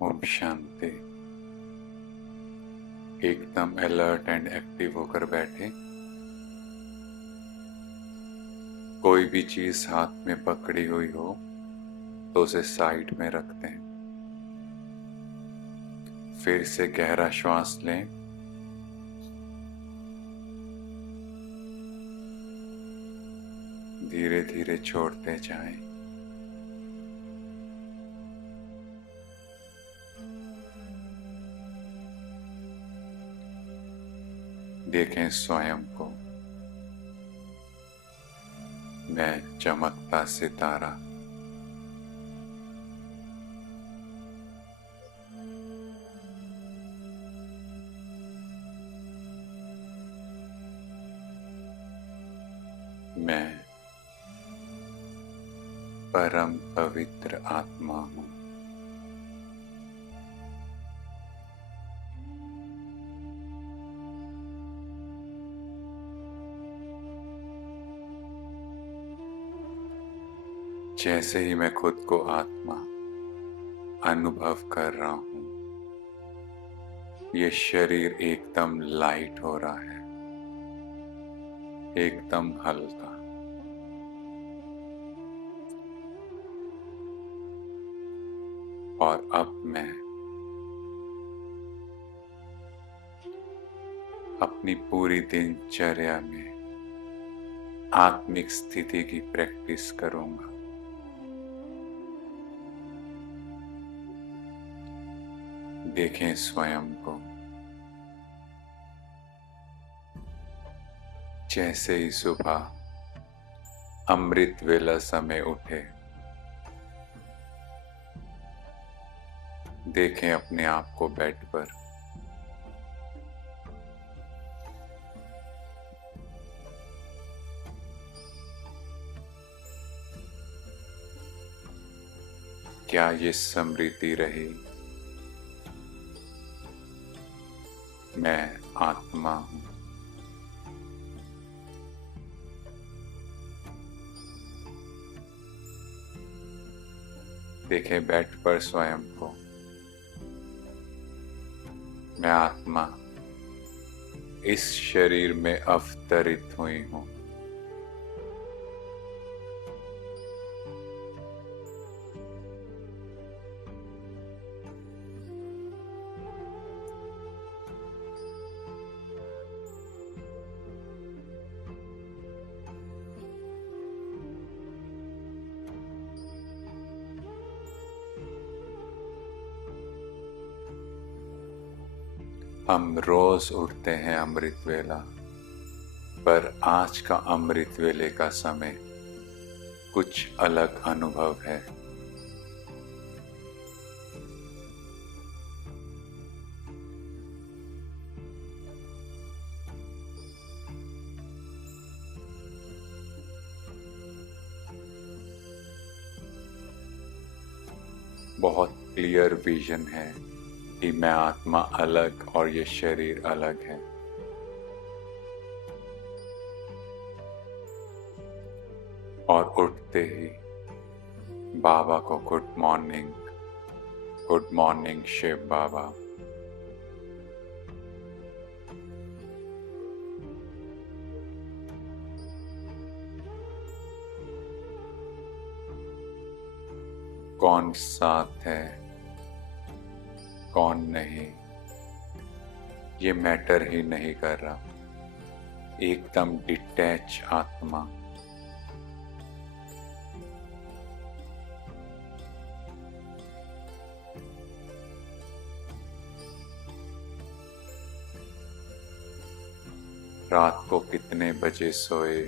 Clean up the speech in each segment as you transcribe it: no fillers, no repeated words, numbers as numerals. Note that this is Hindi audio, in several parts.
ओम शांति। एकदम अलर्ट एंड एक्टिव होकर बैठे। कोई भी चीज हाथ में पकड़ी हुई हो तो उसे साइड में रख दें। फिर से गहरा श्वास लें। धीरे धीरे छोड़ते जाएं। देखें स्वयं को। मैं चमकता सितारा। मैं परम पवित्र आत्मा हूँ। जैसे ही मैं खुद को आत्मा अनुभव कर रहा हूँ, ये शरीर एकदम लाइट हो रहा है, एकदम हल्का। और अब मैं अपनी पूरी दिनचर्या में आत्मिक स्थिति की प्रैक्टिस करूंगा। देखें स्वयं को। जैसे ही सुबह अमृत वेला समय उठे, देखें अपने आप को बेड पर। क्या ये स्मृति रही, मैं आत्मा हूं। देखें बेड पर स्वयं को। मैं आत्मा इस शरीर में अवतरित हुई हूं। हम रोज उठते हैं अमृत वेला, पर आज का अमृत वेले का समय कुछ अलग अनुभव है। बहुत क्लियर विजन है कि मैं आत्मा अलग और ये शरीर अलग है। और उठते ही बाबा को गुड मॉर्निंग शिव बाबा। कौन साथ है कौन नहीं, ये मैटर ही नहीं कर रहा। एकदम डिटैच आत्मा। रात को कितने बजे सोए,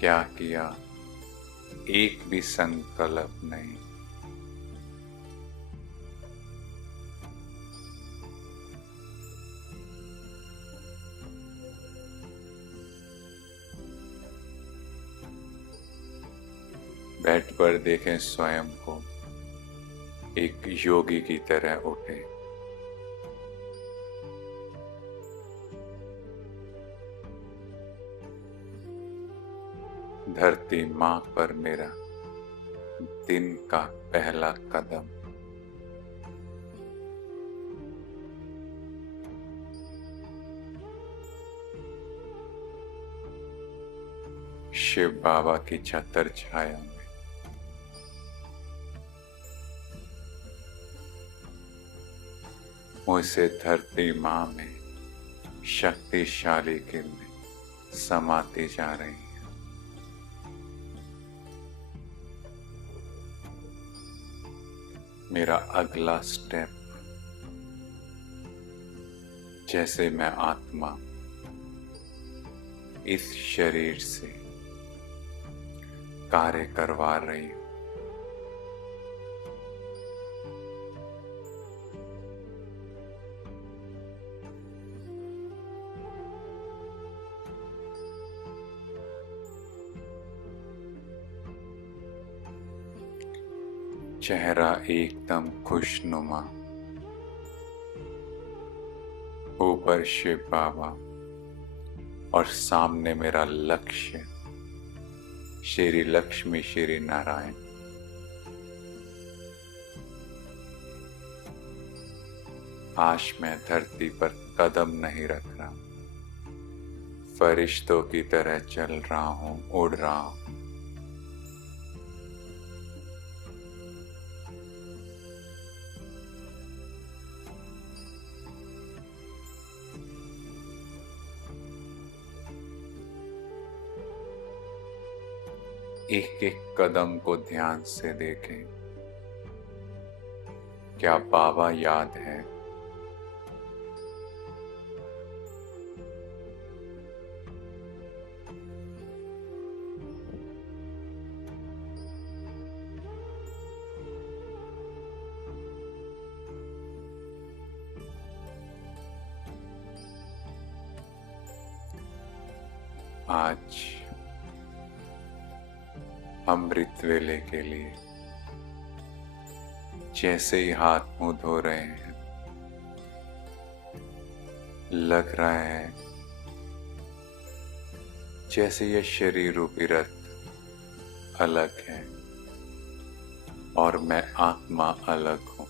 क्या किया, एक भी संकल्प नहीं। बेड पर देखें स्वयं को एक योगी की तरह उठे। धरती माँ पर मेरा दिन का पहला कदम। शिव बाबा की छत्र छाया में मुझसे धरती माँ में शक्तिशाली किरणें समाती जा रही हैं। मेरा अगला स्टेप, जैसे मैं आत्मा इस शरीर से कार्य करवा रही हूं, चेहरा एकदम खुशनुमा, ऊपर शिव बाबा और सामने मेरा लक्ष्य श्री लक्ष्मी श्री नारायण। आज मैं धरती पर कदम नहीं रख रहा, फरिश्तों की तरह चल रहा हूं, उड़ रहा हूं। एक एक कदम को ध्यान से देखें। क्या बाबा याद है? आज अमृत वेले के लिए जैसे ही हाथ मुंह धो रहे हैं, लग रहा है जैसे यह शरीर रूपी रथ अलग है और मैं आत्मा अलग हूं।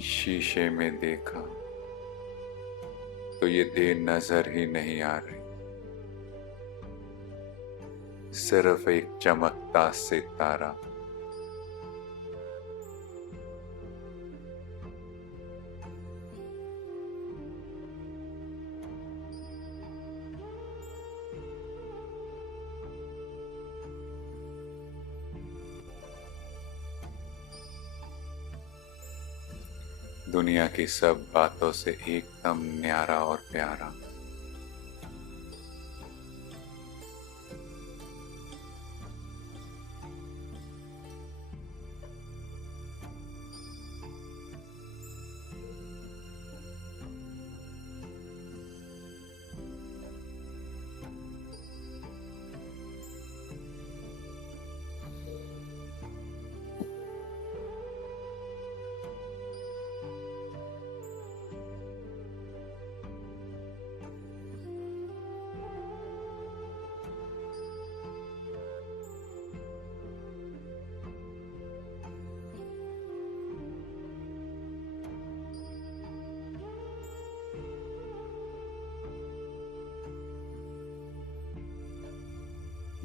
शीशे में देखा तो ये देह नजर ही नहीं आ रही, सिर्फ एक चमकता सितारा। दुनिया की सब बातों से एकदम न्यारा और प्यारा।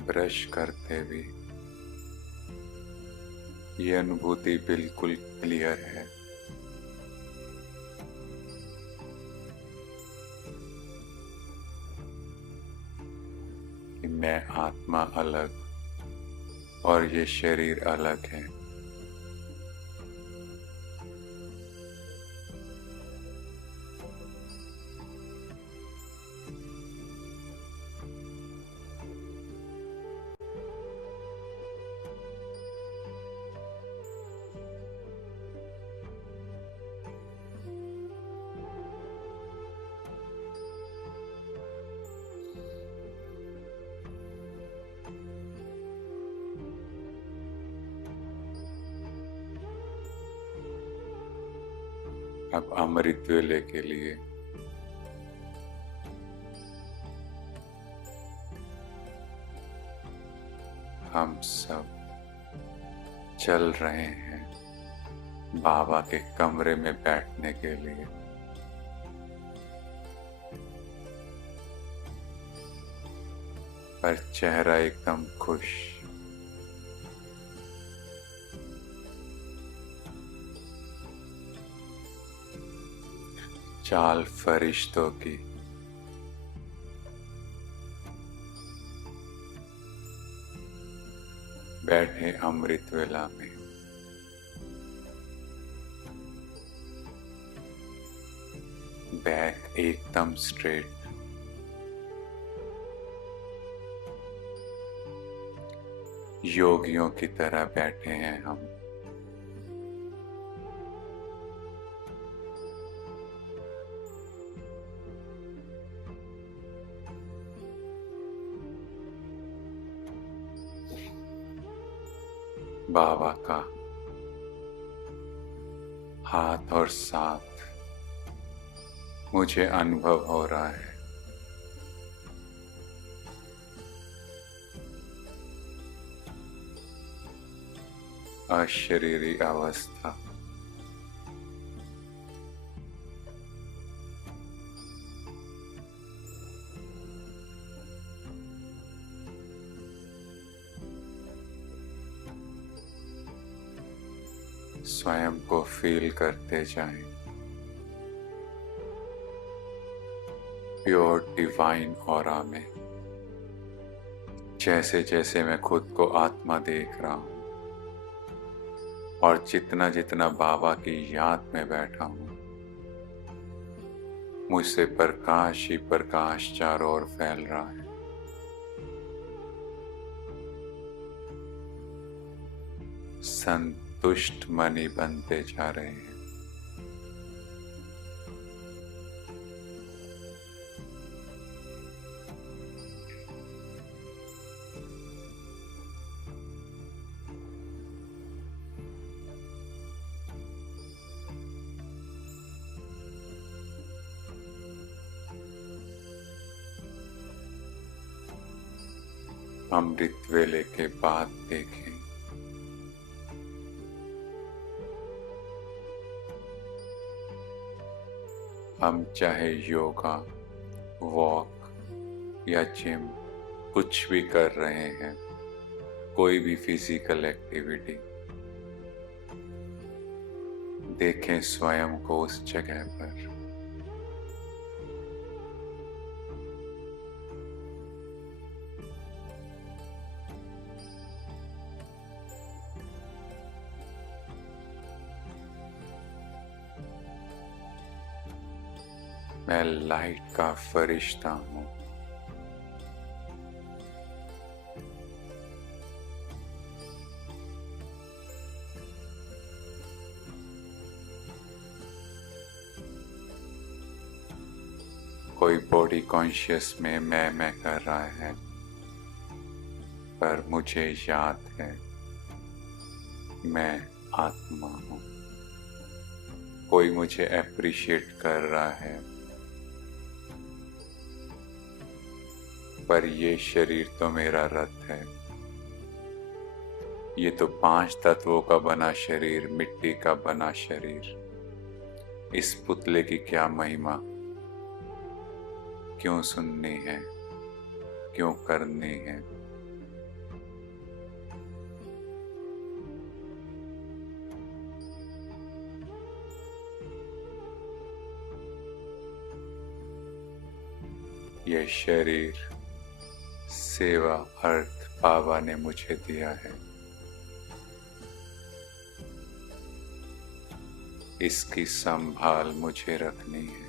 ब्रश करते भी ये अनुभूति बिल्कुल क्लियर है कि मैं आत्मा अलग और ये शरीर अलग है। अब अमृत वेले के लिए हम सब चल रहे हैं बाबा के कमरे में बैठने के लिए। पर चेहरा एकदम खुश, चाल फरिश्तों की, बैठे अमृत वेला में। बैक एकदम स्ट्रेट, योगियों की तरह बैठे हैं हम। बाबा का हाथ और साथ मुझे अनुभव हो रहा है। अशरीरी अवस्था, स्वयं को फील करते जाएं। प्योर डिवाइन ऑरा में, जैसे जैसे मैं खुद को आत्मा देख रहा हूं और जितना जितना बाबा की याद में बैठा हूं, मुझसे प्रकाश ही प्रकाश चारों ओर फैल रहा है। संतुष्ट मनी बनते जा रहे हैं। अमृत वेले के बाद देखें, हम चाहे योगा, वॉक या जिम कुछ भी कर रहे हैं, कोई भी फिजिकल एक्टिविटी, देखें स्वयं को उस जगह पर। मैं लाइट का फरिश्ता हूं। कोई बॉडी कॉन्शियस में मैं कर रहा है, पर मुझे याद है मैं आत्मा हूं। कोई मुझे अप्रिशिएट कर रहा है, पर ये शरीर तो मेरा रथ है। ये तो 5 तत्वों का बना शरीर, मिट्टी का बना शरीर। इस पुतले की क्या महिमा, क्यों सुननी है, क्यों करनी है? यह शरीर सेवा अर्थ बाबा ने मुझे दिया है। इसकी संभाल मुझे रखनी है,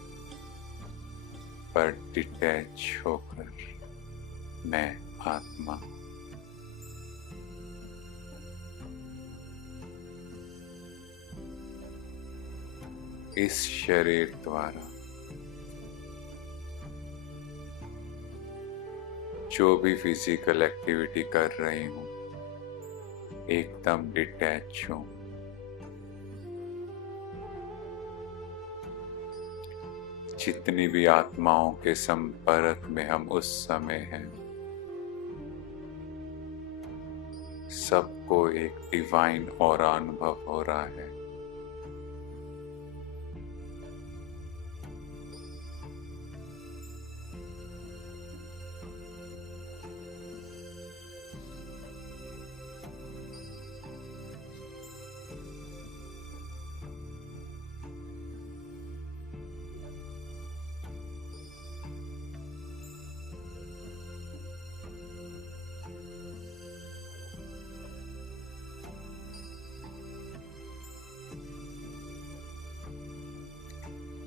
पर डिटैच होकर मैं आत्मा। इस शरीर द्वारा जो भी फिजिकल एक्टिविटी कर रही हूं, एकदम डिटैच हूं। जितनी भी आत्माओं के संपर्क में हम उस समय हैं, सबको एक डिवाइन ऑरा अनुभव हो रहा है।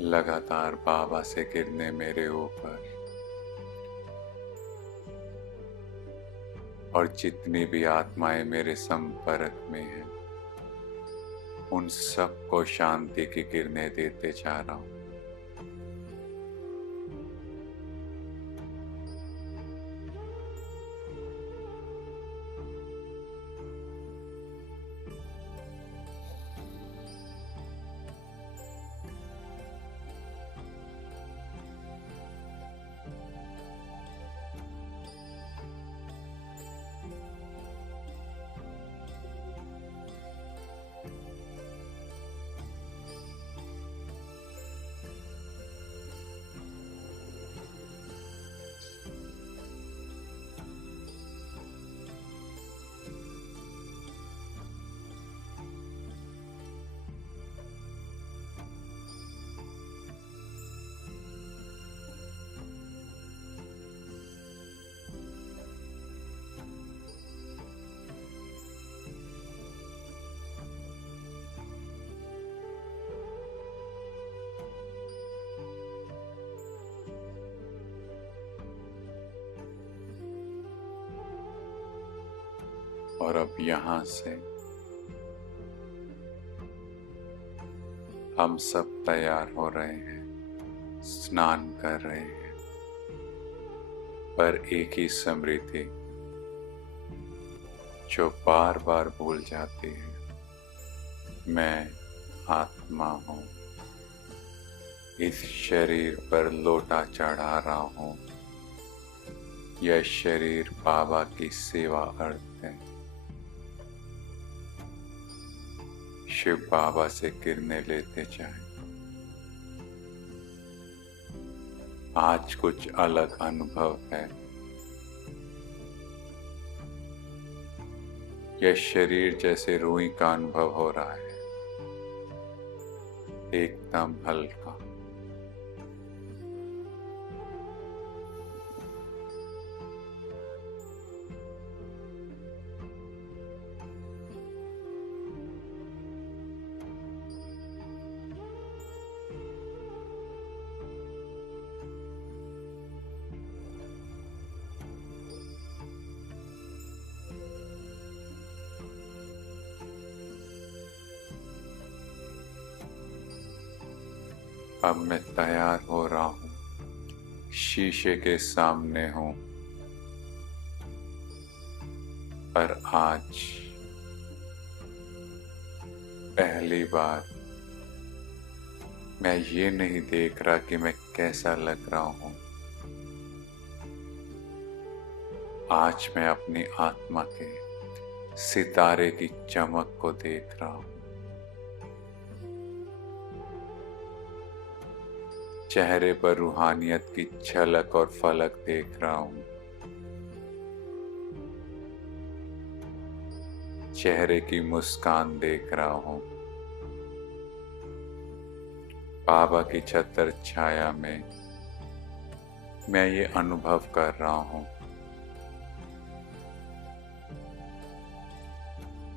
लगातार बाबा से किरणें मेरे ऊपर और जितनी भी आत्माएं मेरे संपर्क में हैं, उन सबको शांति की किरणें देते जा रहा हूं। और अब यहाँ से हम सब तैयार हो रहे हैं, स्नान कर रहे हैं, पर एक ही स्मृति जो बार बार भूल जाती है, मैं आत्मा हूँ, इस शरीर पर लोटा चढ़ा रहा हूँ। यह शरीर बाबा की सेवा अर्थ है। शिव बाबा से किरणें लेते जाएं। आज कुछ अलग अनुभव है। यह शरीर जैसे रूई का अनुभव हो रहा है, एकदम हल्का। अब मैं तैयार हो रहा हूँ, शीशे के सामने हूँ, पर आज पहली बार मैं ये नहीं देख रहा कि मैं कैसा लग रहा हूँ। आज मैं अपनी आत्मा के सितारे की चमक को देख रहा हूँ। चेहरे पर रूहानियत की झलक और फलक देख रहा हूँ। चेहरे की मुस्कान देख रहा हूँ। बाबा की छत्र छाया में मैं ये अनुभव कर रहा हूँ।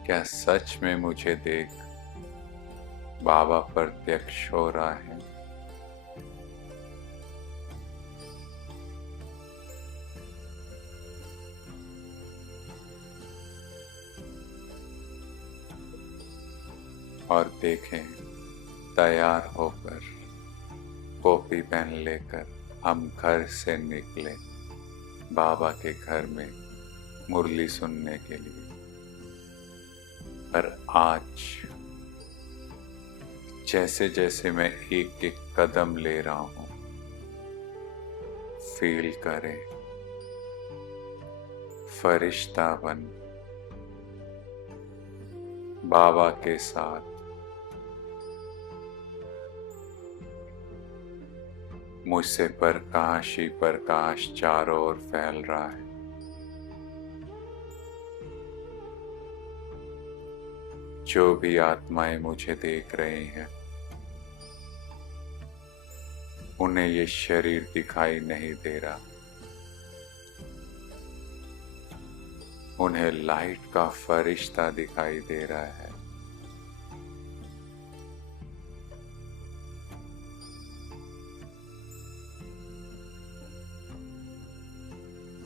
क्या सच में मुझे देख बाबा प्रत्यक्ष हो रहा है? और देखें, तैयार होकर कॉपी पेन लेकर हम घर से निकले बाबा के घर में मुरली सुनने के लिए। पर आज जैसे जैसे मैं एक एक कदम ले रहा हूँ, फील करें, फरिश्ता बन बाबा के साथ मुझसे प्रकाश ही प्रकाश चारों ओर फैल रहा है। जो भी आत्माएं मुझे देख रही हैं, उन्हें ये शरीर दिखाई नहीं दे रहा। उन्हें लाइट का फरिश्ता दिखाई दे रहा है।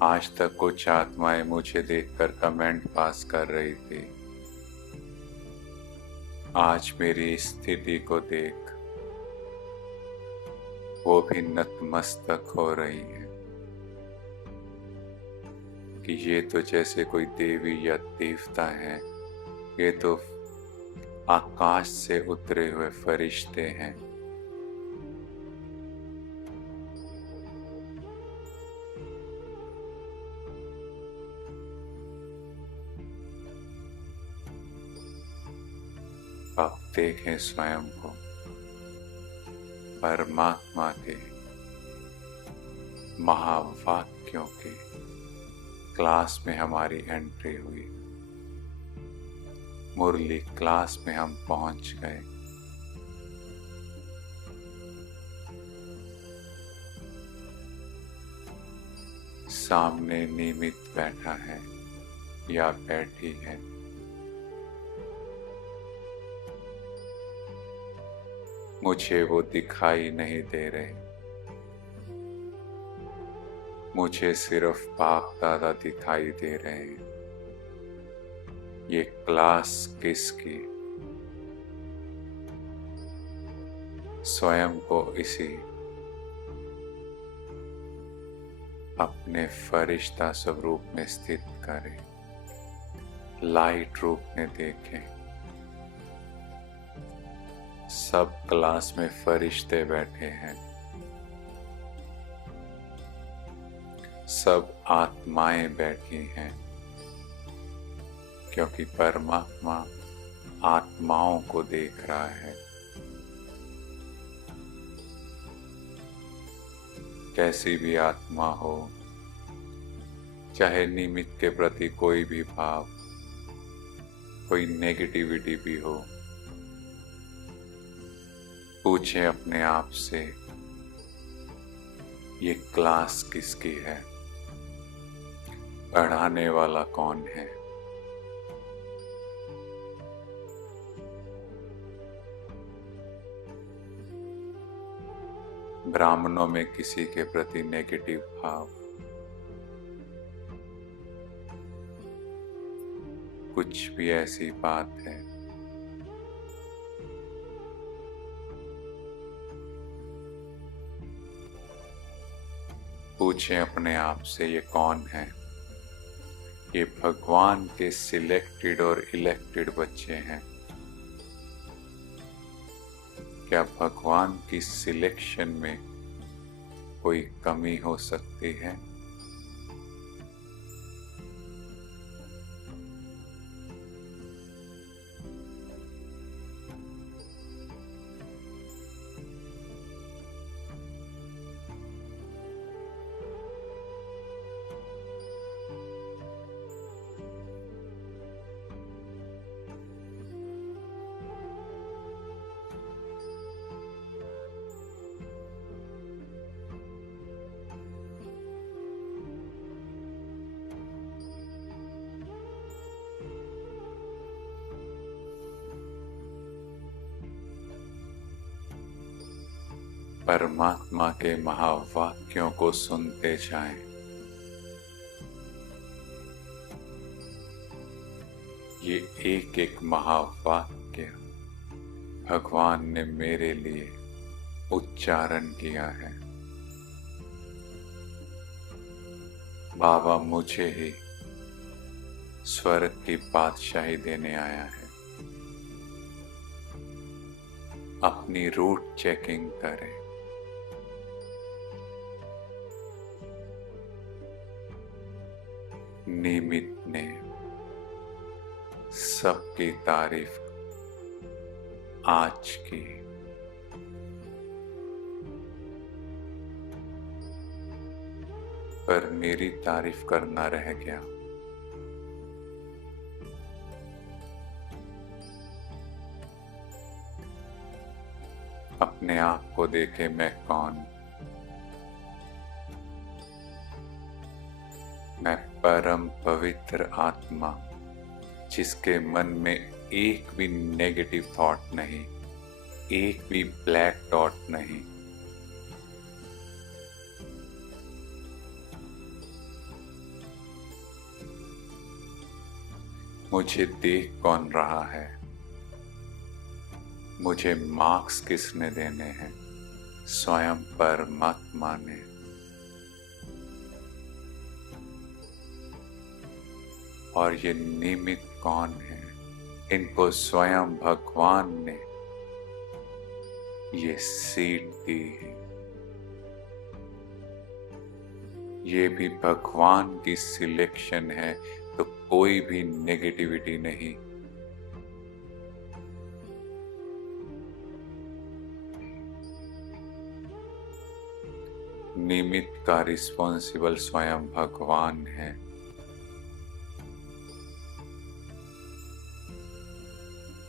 आज तक कुछ आत्माएं मुझे देखकर कमेंट पास कर रही थी। आज मेरी स्थिति को देख वो भी नतमस्तक हो रही है कि ये तो जैसे कोई देवी या देवता है, ये तो आकाश से उतरे हुए फरिश्ते हैं। अब देखें स्वयं को परमात्मा के महावाक्यों के क्लास में हमारी एंट्री हुई। मुरली क्लास में हम पहुंच गए। सामने निमित बैठा है या बैठी है। मुझे वो दिखाई नहीं दे रहे। मुझे सिर्फ बाप दादा दिखाई दे रहे हैं। ये क्लास किसकी? स्वयं को इसी अपने फरिश्ता स्वरूप में स्थित करें, लाइट रूप में देखें। सब क्लास में फरिश्ते बैठे हैं, सब आत्माएं बैठी हैं, क्योंकि परमात्मा आत्माओं को देख रहा है। कैसी भी आत्मा हो, चाहे निमित्त के प्रति कोई भी भाव, कोई नेगेटिविटी भी हो, पूछें अपने आप से, ये क्लास किसकी है? पढ़ाने वाला कौन है? ब्राह्मणों में किसी के प्रति नेगेटिव भाव, कुछ भी ऐसी बात है, पूछें अपने आप से, ये कौन है? ये भगवान के सिलेक्टेड और इलेक्टेड बच्चे हैं। क्या भगवान की सिलेक्शन में कोई कमी हो सकती है? परमात्मा के महावाक्यों को सुनते जाएं। ये एक एक महावाक्य भगवान ने मेरे लिए उच्चारण किया है। बाबा मुझे ही स्वर्ग की बादशाही देने आया है। अपनी रूट चेकिंग करें। निमित्त ने सबकी तारीफ आज की, पर मेरी तारीफ करना रह गया। अपने आप को देखे मैं कौन, मैं परम पवित्र आत्मा, जिसके मन में एक भी नेगेटिव थॉट नहीं, एक भी ब्लैक डॉट नहीं। मुझे देख कौन रहा है, मुझे मार्क्स किसने देने हैं? स्वयं परमात्मा ने। और ये निमित्त कौन है? इनको स्वयं भगवान ने ये सीट दी है। ये भी भगवान की सिलेक्शन है, तो कोई भी नेगेटिविटी नहीं। निमित्त का रिस्पॉन्सिबल स्वयं भगवान है।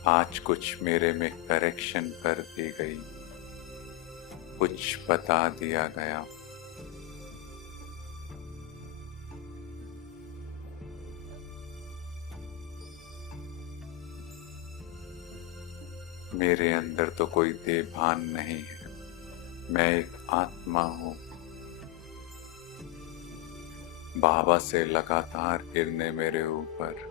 आज कुछ मेरे में करेक्शन कर दी गई, कुछ बता दिया गया। मेरे अंदर तो कोई देभान नहीं है, मैं एक आत्मा हूं। बाबा से लगातार किरणें मेरे ऊपर।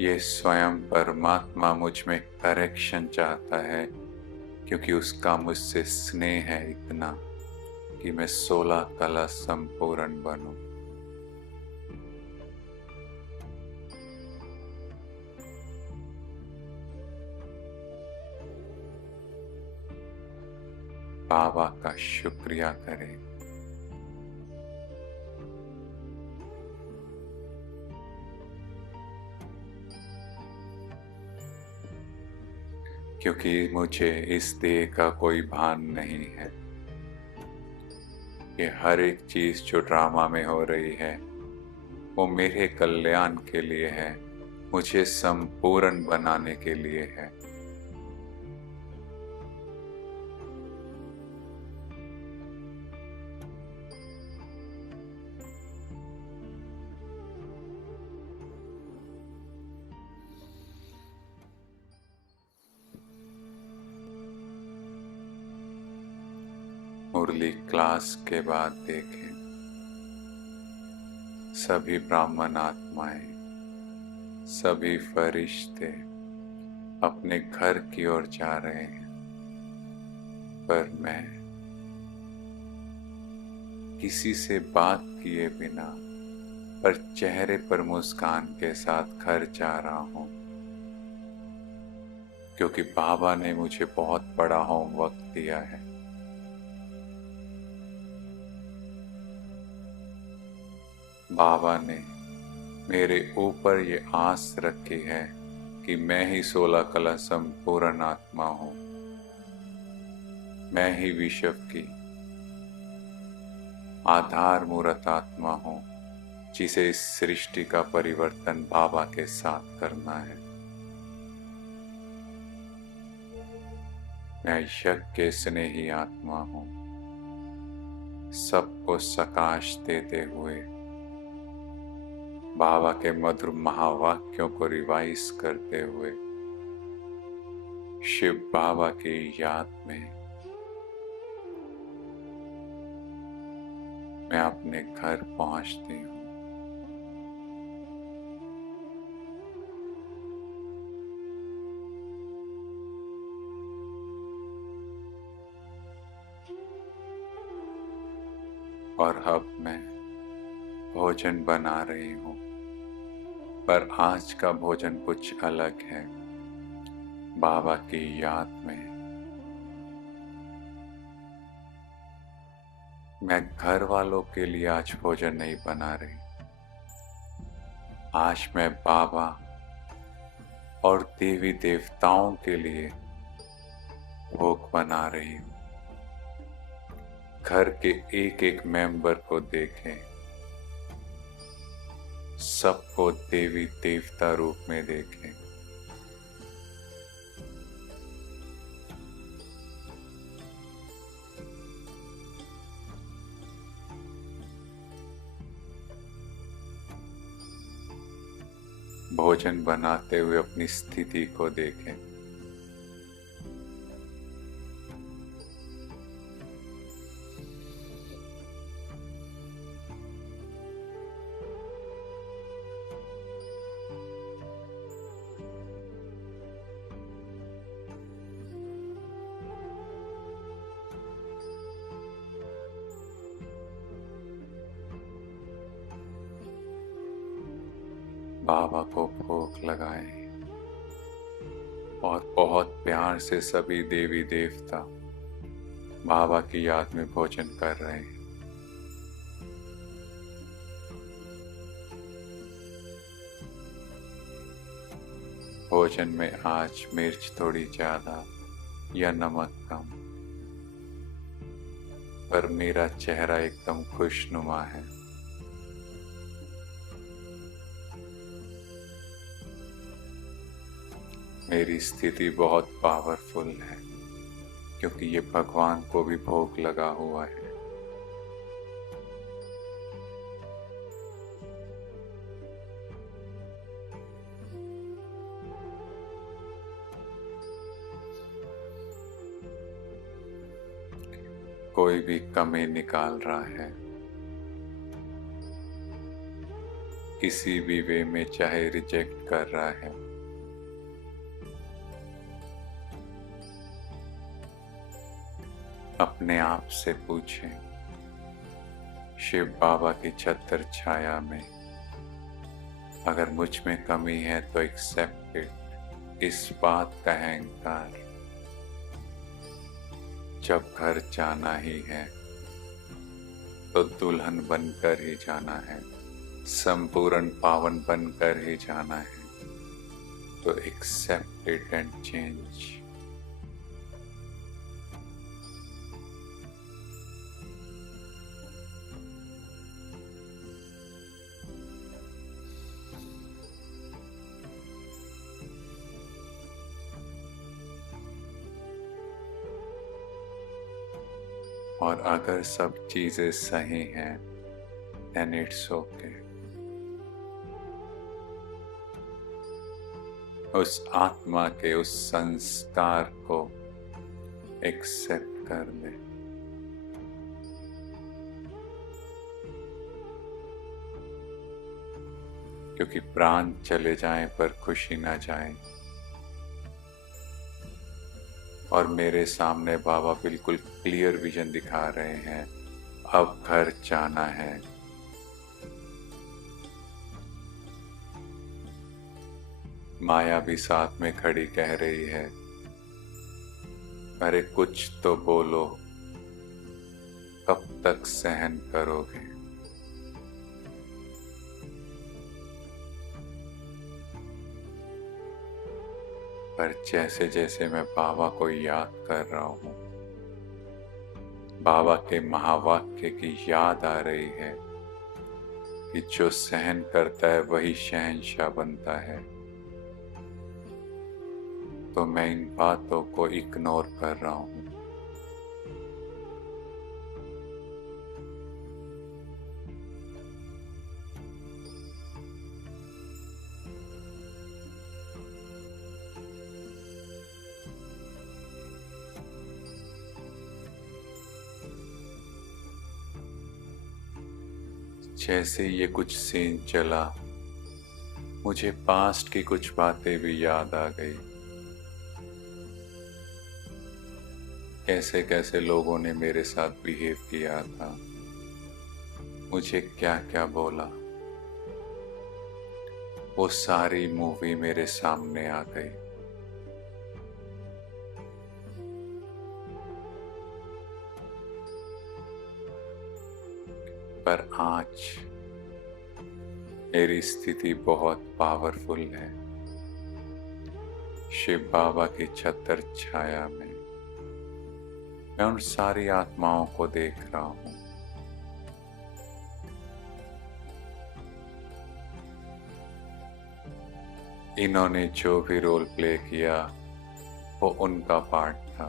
ये स्वयं परमात्मा मुझ में करेक्शन चाहता है, क्योंकि उसका मुझसे स्नेह है इतना कि मैं 16 कला संपूर्ण बनूं। बाबा का शुक्रिया करें। क्योंकि मुझे इस देह का कोई भान नहीं है। ये हर एक चीज जो ड्रामा में हो रही है वो मेरे कल्याण के लिए है, मुझे संपूर्ण बनाने के लिए है। मुरली क्लास के बाद देखें, सभी ब्राह्मण आत्माएं, सभी फरिश्ते अपने घर की ओर जा रहे हैं, पर मैं किसी से बात किए बिना पर चेहरे पर मुस्कान के साथ घर जा रहा हूं, क्योंकि बाबा ने मुझे बहुत बड़ा होमवर्क दिया है। बाबा ने मेरे ऊपर ये आस रखी है कि मैं ही 16 कला संपूर्ण आत्मा हूं, मैं ही विश्व की आधार मूर्त आत्मा हूं, जिसे इस सृष्टि का परिवर्तन बाबा के साथ करना है। मैं यज्ञ के स्नेही आत्मा हूं, सबको सकाश देते हुए बाबा के मधुर महावाक्यों को रिवाइज करते हुए शिव बाबा की याद में मैं अपने घर पहुंचती हूँ। और अब मैं भोजन बना रही हूँ, पर आज का भोजन कुछ अलग है। बाबा की याद में मैं घर वालों के लिए आज भोजन नहीं बना रही। आज मैं बाबा और देवी देवताओं के लिए भोग बना रही हूँ। घर के एक एक मेंबर को देखें, सबको देवी देवता रूप में देखें। भोजन बनाते हुए अपनी स्थिति को देखें। बाबा को भोग लगाएं और बहुत प्यार से सभी देवी देवता बाबा की याद में भोजन कर रहे हैं। भोजन में आज मिर्च थोड़ी ज्यादा या नमक कम, पर मेरा चेहरा एकदम खुशनुमा है। मेरी स्थिति बहुत पावरफुल है क्योंकि ये भगवान को भी भोग लगा हुआ है। कोई भी कमी निकाल रहा है, किसी भी वे में चाहे रिजेक्ट कर रहा है, अपने आप से पूछें, शिव बाबा की छत्र छाया में अगर मुझ में कमी है तो एक्सेप्ट इट। इस बात का अहंकार, जब घर जाना ही है तो दुल्हन बनकर ही जाना है, संपूर्ण पावन बनकर ही जाना है। तो एक्सेप्ट इट एंड चेंज। और अगर सब चीजें सही हैं, then it's okay। उस आत्मा के उस संस्कार को एक्सेप्ट कर ले। क्योंकि प्राण चले जाएं पर खुशी ना जाए। और मेरे सामने बाबा बिल्कुल क्लियर विजन दिखा रहे हैं, अब घर जाना है। माया भी साथ में खड़ी कह रही है, अरे कुछ तो बोलो, कब तक सहन करोगे। पर जैसे जैसे मैं बाबा को याद कर रहा हूँ, बाबा के महावाक्य की याद आ रही है कि जो सहन करता है वही शहंशाह बनता है। तो मैं इन बातों को इग्नोर कर रहा हूँ। जैसे ये कुछ सीन चला, मुझे पास्ट की कुछ बातें भी याद आ गई। कैसे कैसे लोगों ने मेरे साथ बिहेव किया था, मुझे क्या क्या बोला, वो सारी मूवी मेरे सामने आ गई। पर आज मेरी स्थिति बहुत पावरफुल है। शिव बाबा की छत्र छाया में मैं उन सारी आत्माओं को देख रहा हूं। इन्होंने जो भी रोल प्ले किया वो उनका पार्ट था।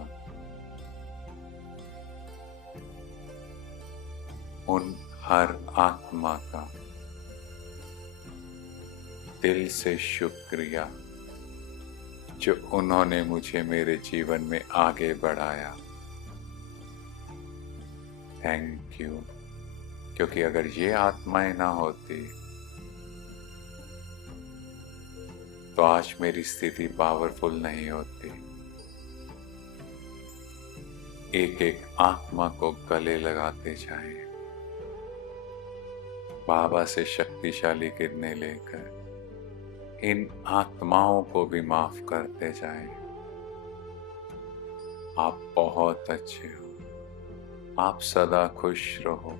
उन हर आत्मा का दिल से शुक्रिया जो उन्होंने मुझे मेरे जीवन में आगे बढ़ाया। थैंक यू, क्योंकि अगर ये आत्माएं ना होती तो आज मेरी स्थिति पावरफुल नहीं होती। एक एक आत्मा को गले लगाते जाएं, बाबा से शक्तिशाली किरणें लेकर इन आत्माओं को भी माफ करते जाएं। आप बहुत अच्छे हो, आप सदा खुश रहो,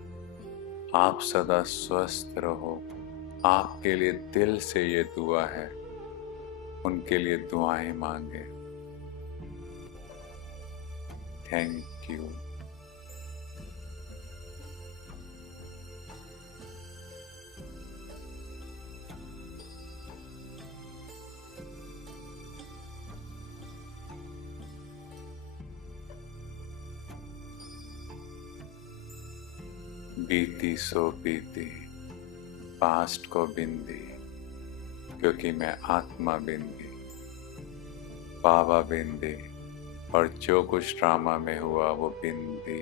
आप सदा स्वस्थ रहो। आपके लिए दिल से ये दुआ है, उनके लिए दुआएं मांगे। Thank you. बीती सो बीती, पास्ट को बिंदी, क्योंकि मैं आत्मा बिंदी, बाबा बिंदी, और जो कुछ ड्रामा में हुआ वो बिंदी।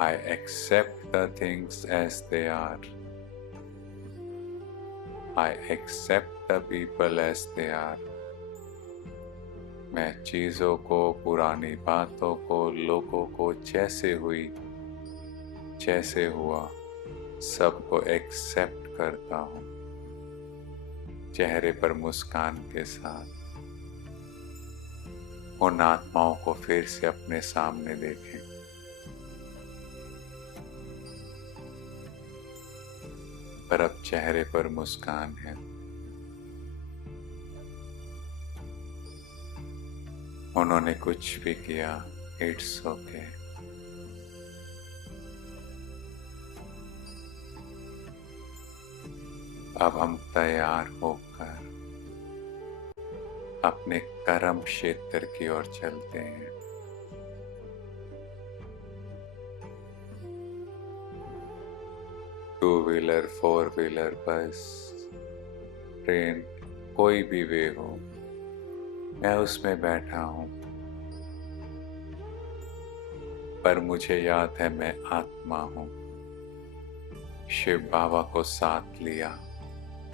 I accept the things as they are. I accept the people as they are. मैं चीजों को, पुरानी बातों को, लोगों को जैसे हुई, जैसे हुआ, सबको एक्सेप्ट करता हूँ। चेहरे पर मुस्कान के साथ उन आत्माओं को फिर से अपने सामने देखें। पर अब चेहरे पर मुस्कान है। उन्होंने कुछ भी किया, इट्स ओके। अब हम तैयार होकर अपने कर्म क्षेत्र की ओर चलते हैं। टू व्हीलर, फोर व्हीलर, बस, ट्रेन, कोई भी वे हो, मैं उसमें बैठा हूं। पर मुझे याद है मैं आत्मा हूं। शिव बाबा को साथ लिया,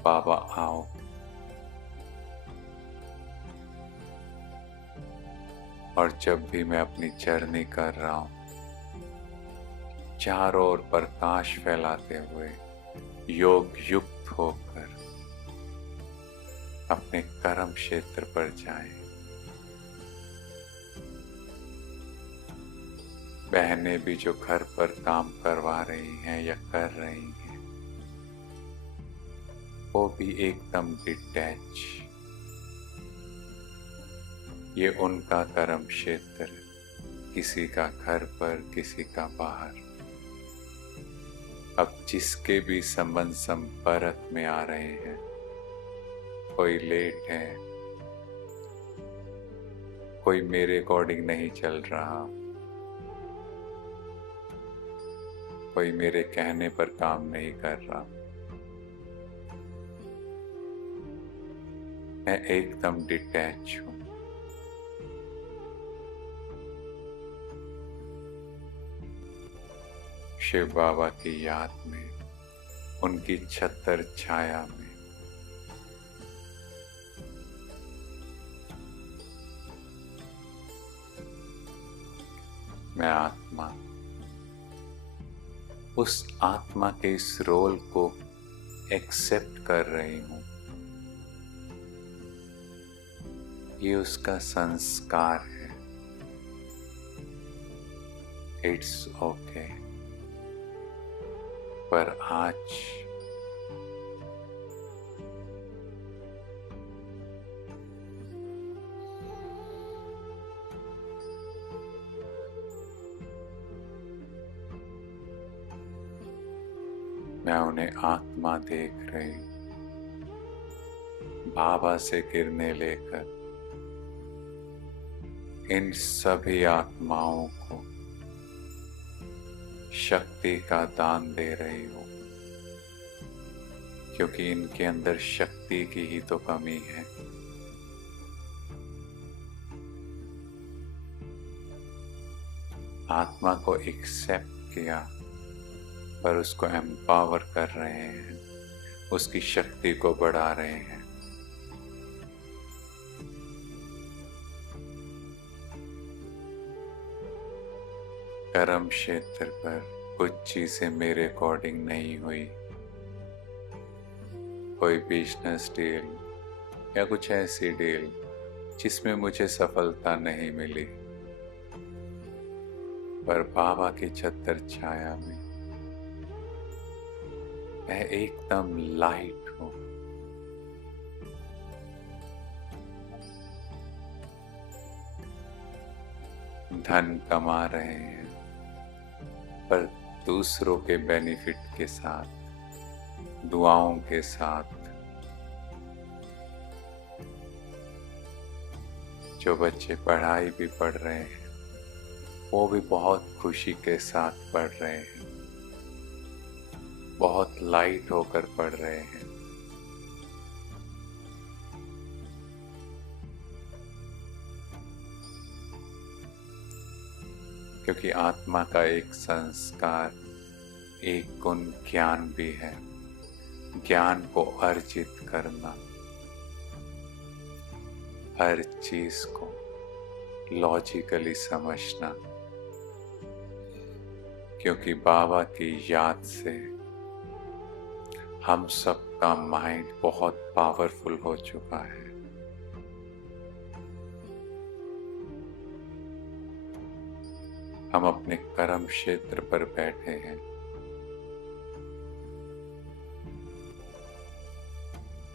बाबा आओ। और जब भी मैं अपनी जर्नी कर रहा हूं, चारों ओर प्रकाश फैलाते हुए योग युक्त होकर अपने कर्म क्षेत्र पर जाएं। बहनें भी जो घर पर काम करवा रही हैं या कर रही हैं, वो भी एकदम डिटैच। ये उनका कर्म क्षेत्र, किसी का घर पर, किसी का बाहर। अब जिसके भी संबंध संपर्क में आ रहे हैं, कोई लेट है, कोई मेरे अकॉर्डिंग नहीं चल रहा, कोई मेरे कहने पर काम नहीं कर रहा, मैं एकदम डिटैच हूं। शिव बाबा की याद में, उनकी छत्र छाया में मैं आत्मा, उस आत्मा के इस रोल को एक्सेप्ट कर रही हूं। ये उसका संस्कार है। It's okay. पर आज मैं उन्हें आत्मा देख रही हूँ, बाबा से किरणें लेकर इन सभी आत्माओं को शक्ति का दान दे रही हूँ, क्योंकि इनके अंदर शक्ति की ही तो कमी है। आत्मा को एक्सेप्ट किया, पर उसको एम्पावर कर रहे हैं, उसकी शक्ति को बढ़ा रहे हैं। कर्म क्षेत्र पर कुछ चीजें मेरे अकॉर्डिंग नहीं हुई, कोई बिजनेस डील या कुछ ऐसी डील जिसमें मुझे सफलता नहीं मिली, पर बाबा की छत्र छाया में मैं एकदम लाइट हूँ। धन कमा रहे हैं, पर दूसरों के बेनिफिट के साथ, दुआओं के साथ। जो बच्चे पढ़ाई भी पढ़ रहे हैं, वो भी बहुत खुशी के साथ पढ़ रहे हैं, बहुत लाइट होकर पढ़ रहे हैं। क्योंकि आत्मा का एक संस्कार, एक गुण ज्ञान भी है। ज्ञान को अर्जित करना, हर चीज को लॉजिकली समझना, क्योंकि बाबा की याद से हम सबका माइंड बहुत पावरफुल हो चुका है। हम अपने कर्म क्षेत्र पर बैठे हैं।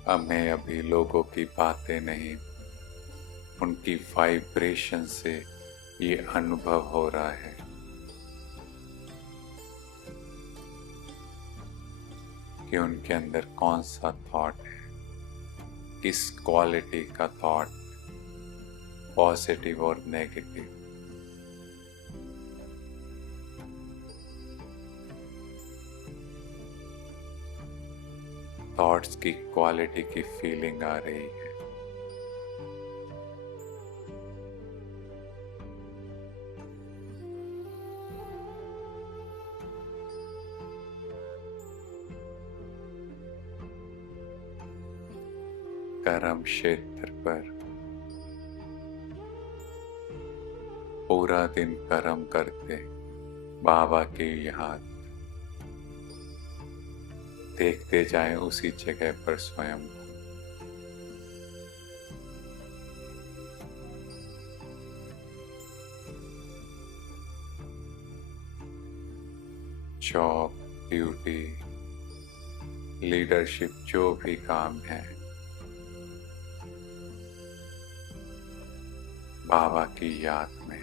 हमें अभी लोगों की बातें नहीं, उनकी वाइब्रेशन से ये अनुभव हो रहा है कि उनके अंदर कौन सा थॉट है, किस क्वालिटी का थॉट, पॉजिटिव और नेगेटिव। थॉट्स की क्वालिटी की फीलिंग आ रही है। कर्म क्षेत्र पर पूरा दिन कर्म करते बाबा की याद, देखते जाएं उसी जगह पर स्वयं। जॉब, ड्यूटी, लीडरशिप, जो भी काम है, बाबा की याद में।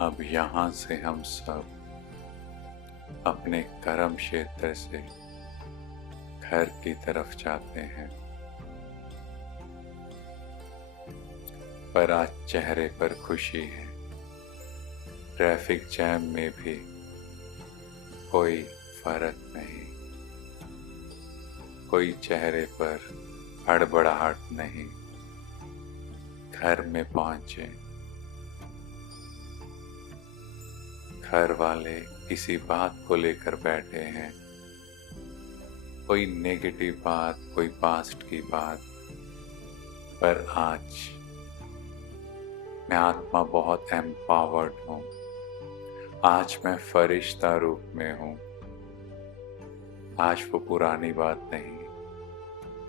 अब यहाँ से हम सब अपने कर्म क्षेत्र से घर की तरफ जाते हैं, पर आज चेहरे पर खुशी है। ट्रैफिक जैम में भी कोई फर्क नहीं, कोई चेहरे पर हड़बड़ाहट नहीं। घर में पहुंचे, घर वाले किसी बात को लेकर बैठे हैं, कोई नेगेटिव बात, कोई पास्ट की बात। पर आज मैं आत्मा बहुत एम्पावर्ड हूँ। आज मैं फरिश्ता रूप में हूँ। आज वो पुरानी बात नहीं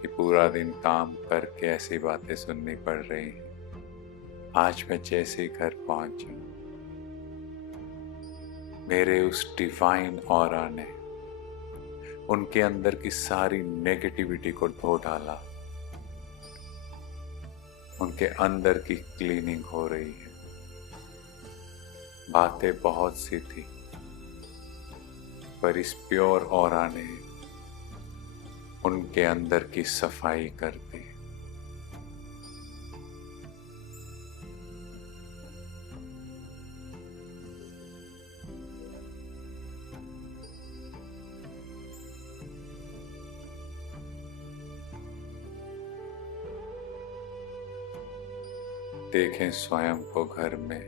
कि पूरा दिन काम करके ऐसी बातें सुननी पड़ रही हैं। आज मैं जैसे ही घर पहुंचा, मेरे उस डिवाइन ऑरा ने उनके अंदर की सारी नेगेटिविटी को धो डाला। उनके अंदर की क्लीनिंग हो रही है। बातें बहुत सी थी, पर इस प्योर ऑरा ने उनके अंदर की सफाई कर दी। देखें स्वयं को घर में,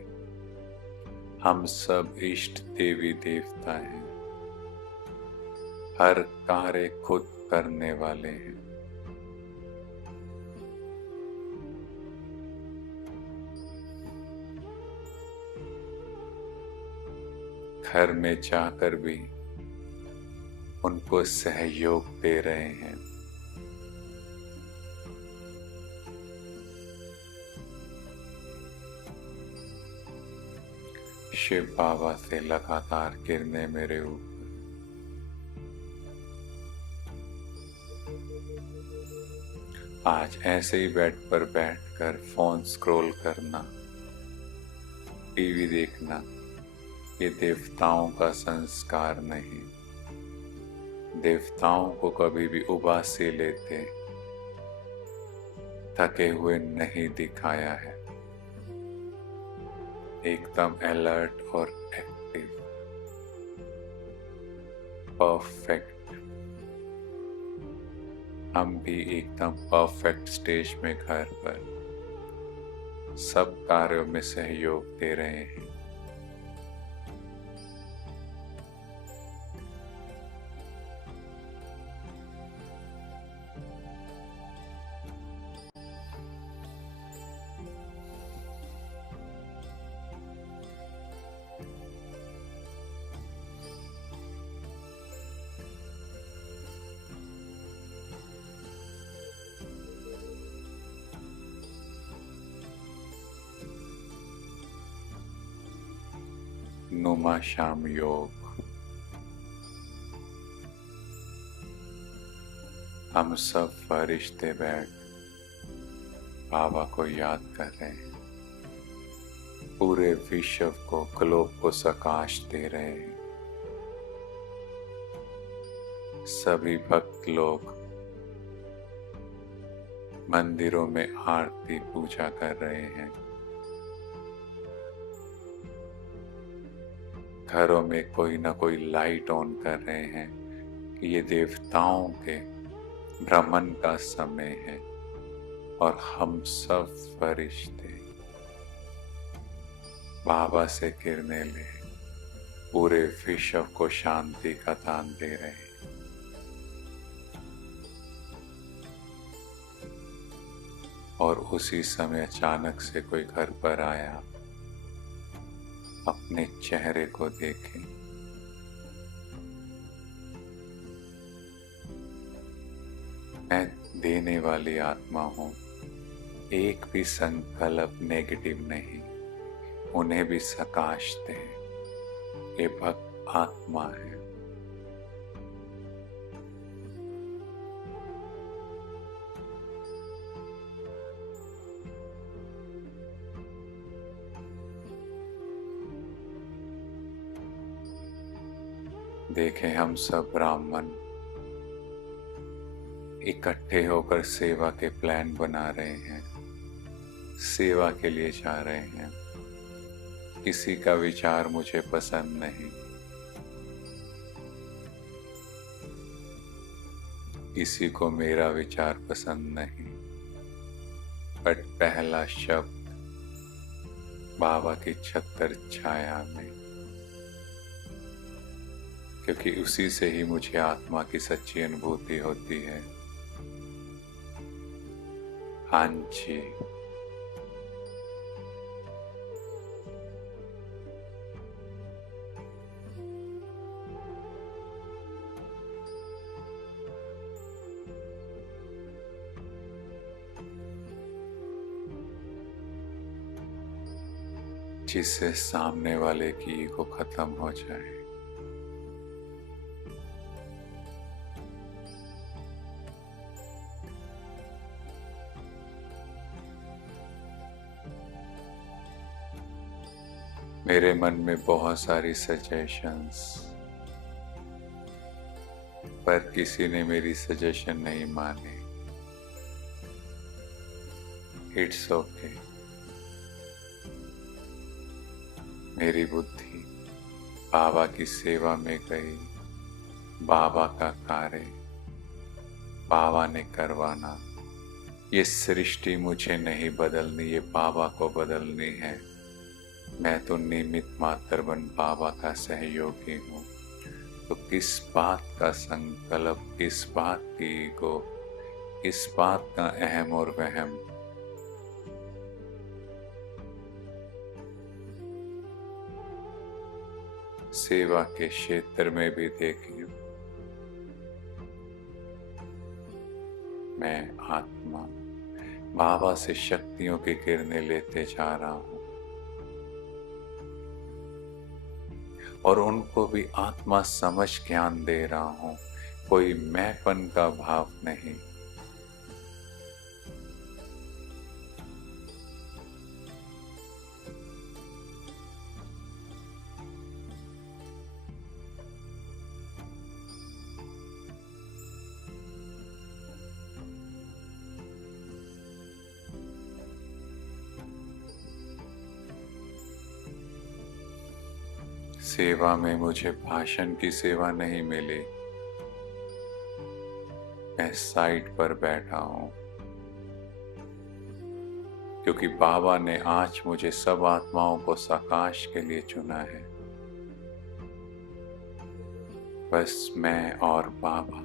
हम सब इष्ट देवी देवता हैं। हर कार्य खुद करने वाले हैं। घर में जाकर भी उनको सहयोग दे रहे हैं। शिव बाबा से लगातार किरणें मेरे ऊपर। आज ऐसे ही बेड पर बैठकर फोन स्क्रॉल करना, टीवी देखना, ये देवताओं का संस्कार नहीं। देवताओं को कभी भी उबासी लेते, थके हुए नहीं दिखाया है। एकदम अलर्ट और एक्टिव, परफेक्ट। हम भी एकदम परफेक्ट स्टेज में घर पर सब कार्यों में सहयोग दे रहे हैं। नुमा शाम योग। हम सब फरिश्ते बैठ बाबा को याद कर रहे हैं। पूरे विश्व को, ग्लोब को प्रकाश दे रहे हैं। सभी भक्त लोग मंदिरों में आरती पूजा कर रहे हैं। घरों में कोई ना कोई लाइट ऑन कर रहे हैं कि ये देवताओं के भ्रमण का समय है। और हम सब फरिश्ते बाबा से किरणें ले पूरे विश्व को शांति का दान दे रहे हैं। और उसी समय अचानक से कोई घर पर आया। अपने चेहरे को देखें। मैं देने वाली आत्मा हूं। एक भी संकल्प नेगेटिव नहीं, उन्हें भी सकाश दें। ये भक्त आत्मा है। देखें, हम सब ब्राह्मण इकट्ठे होकर सेवा के प्लान बना रहे हैं। सेवा के लिए जा रहे हैं। किसी का विचार मुझे पसंद नहीं। किसी को मेरा विचार पसंद नहीं। बट पहला शब्द बाबा की छत्र छाया में क्योंकि उसी से ही मुझे आत्मा की सच्ची अनुभूति होती है। हाँ जी। जिससे सामने वाले की ईगो खत्म हो जाए। मेरे मन में बहुत सारी सजेशंस, पर किसी ने मेरी सजेशन नहीं मानी। It's okay. मेरी बुद्धि बाबा की सेवा में गई। बाबा का कार्य बाबा ने करवाना। ये सृष्टि मुझे नहीं बदलनी, ये बाबा को बदलनी है। मैं तो निमित्त मात्र बन बाबा का सहयोगी हूँ। तो किस बात का संकल्प, किस बात की ईगो, किस बात का अहम और वहम। सेवा के क्षेत्र में भी देखिए, मैं आत्मा बाबा से शक्तियों की किरणें लेते जा रहा हूँ और उनको भी आत्मा समझ ज्ञान दे रहा हूँ। कोई मैंपन का भाव नहीं। सेवा में मुझे भाषण की सेवा नहीं मिली। मैं साइड पर बैठा हूं क्योंकि बाबा ने आज मुझे सब आत्माओं को सकाश के लिए चुना है। बस मैं और बाबा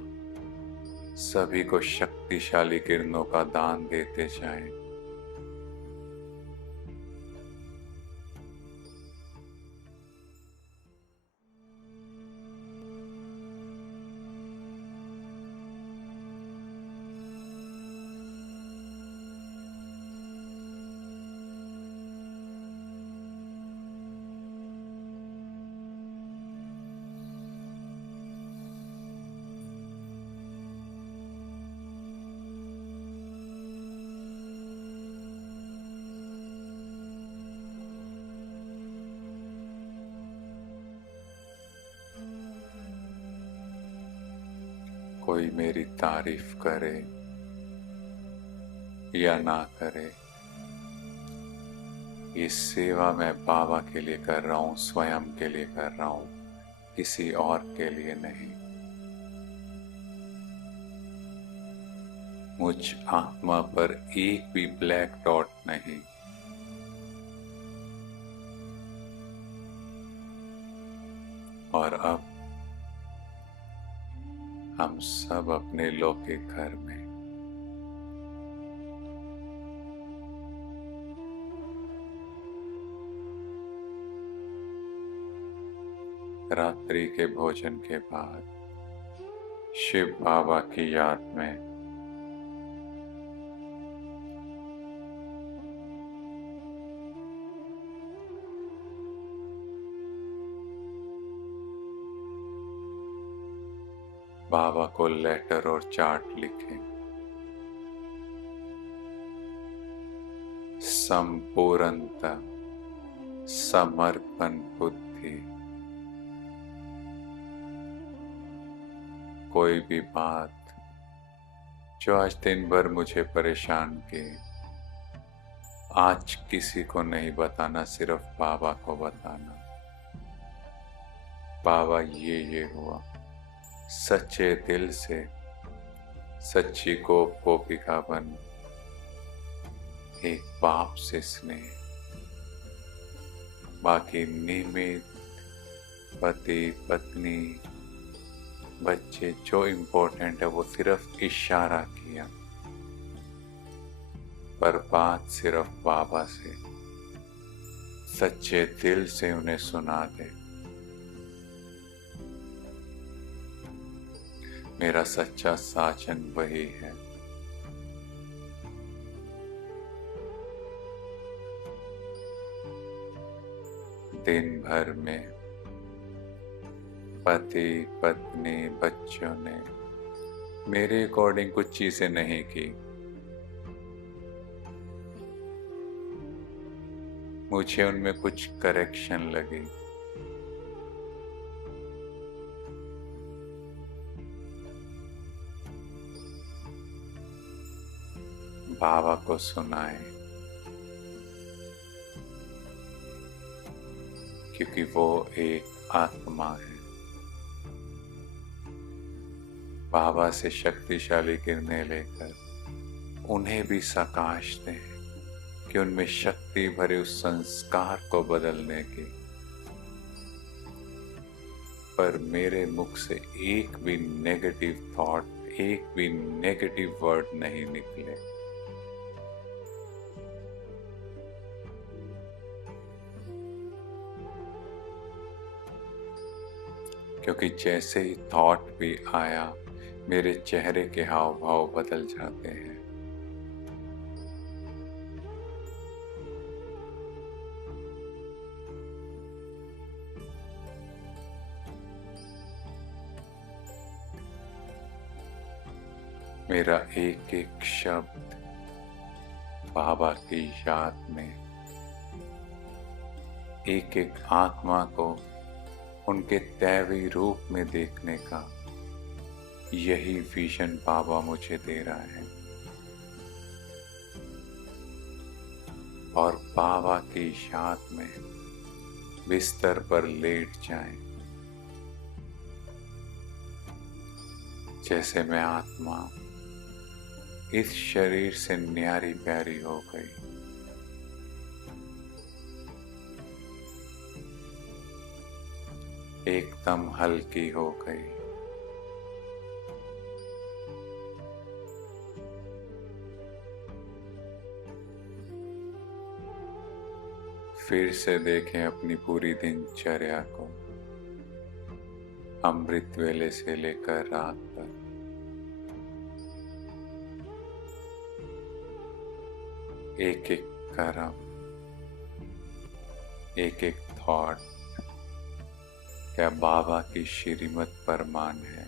सभी को शक्तिशाली किरणों का दान देते जाएं। कोई मेरी तारीफ करे या ना करे, ये सेवा मैं बाबा के लिए कर रहा हूँ, स्वयं के लिए कर रहा हूँ, किसी और के लिए नहीं। मुझ आत्मा पर एक भी ब्लैक डॉट नहीं। और अब हम सब अपने लौकिक घर में रात्रि के भोजन के बाद शिव बाबा की याद में बाबा को लेटर और चार्ट लिखें। संपूर्णता, समर्पण बुद्धि। कोई भी बात जो आज दिन भर मुझे परेशान किए, आज किसी को नहीं बताना, सिर्फ बाबा को बताना। बाबा ये हुआ। सच्चे दिल से सच्ची गोपिका बन, एक बाप से स्नेह, बाकी निमित्त पति पत्नी बच्चे जो इम्पोर्टेंट है वो सिर्फ इशारा किया, पर बात सिर्फ बाबा से सच्चे दिल से उन्हें सुना दे। मेरा सच्चा साजन वही है। दिन भर में पति पत्नी बच्चों ने मेरे अकॉर्डिंग कुछ चीजें नहीं की। मुझे उनमें कुछ करेक्शन लगी। बाबा को सुनाए, क्योंकि वो एक आत्मा है। बाबा से शक्तिशाली किरणें लेकर उन्हें भी सकाश दें कि उनमें शक्ति भरे उस संस्कार को बदलने की। पर मेरे मुख से एक भी नेगेटिव थॉट, एक भी नेगेटिव वर्ड नहीं निकले। क्योंकि जैसे ही थॉट भी आया, मेरे चेहरे के हाव भाव बदल जाते हैं। मेरा एक एक शब्द बाबा की याद में, एक एक आत्मा को उनके दैवी रूप में देखने का यही विजन बाबा मुझे दे रहा है। और बाबा की याद में बिस्तर पर लेट जाएं, जैसे मैं आत्मा इस शरीर से न्यारी प्यारी हो गई। एकदम हल्की हो गई। फिर से देखें अपनी पूरी दिनचर्या को, अमृत वेले से लेकर रात तक। एक एक कर्म, एक एक थॉट क्या बाबा की श्रीमत पर मान है।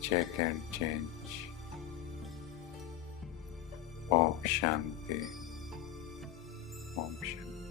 Check and change. ओम शांति। ओम शांति।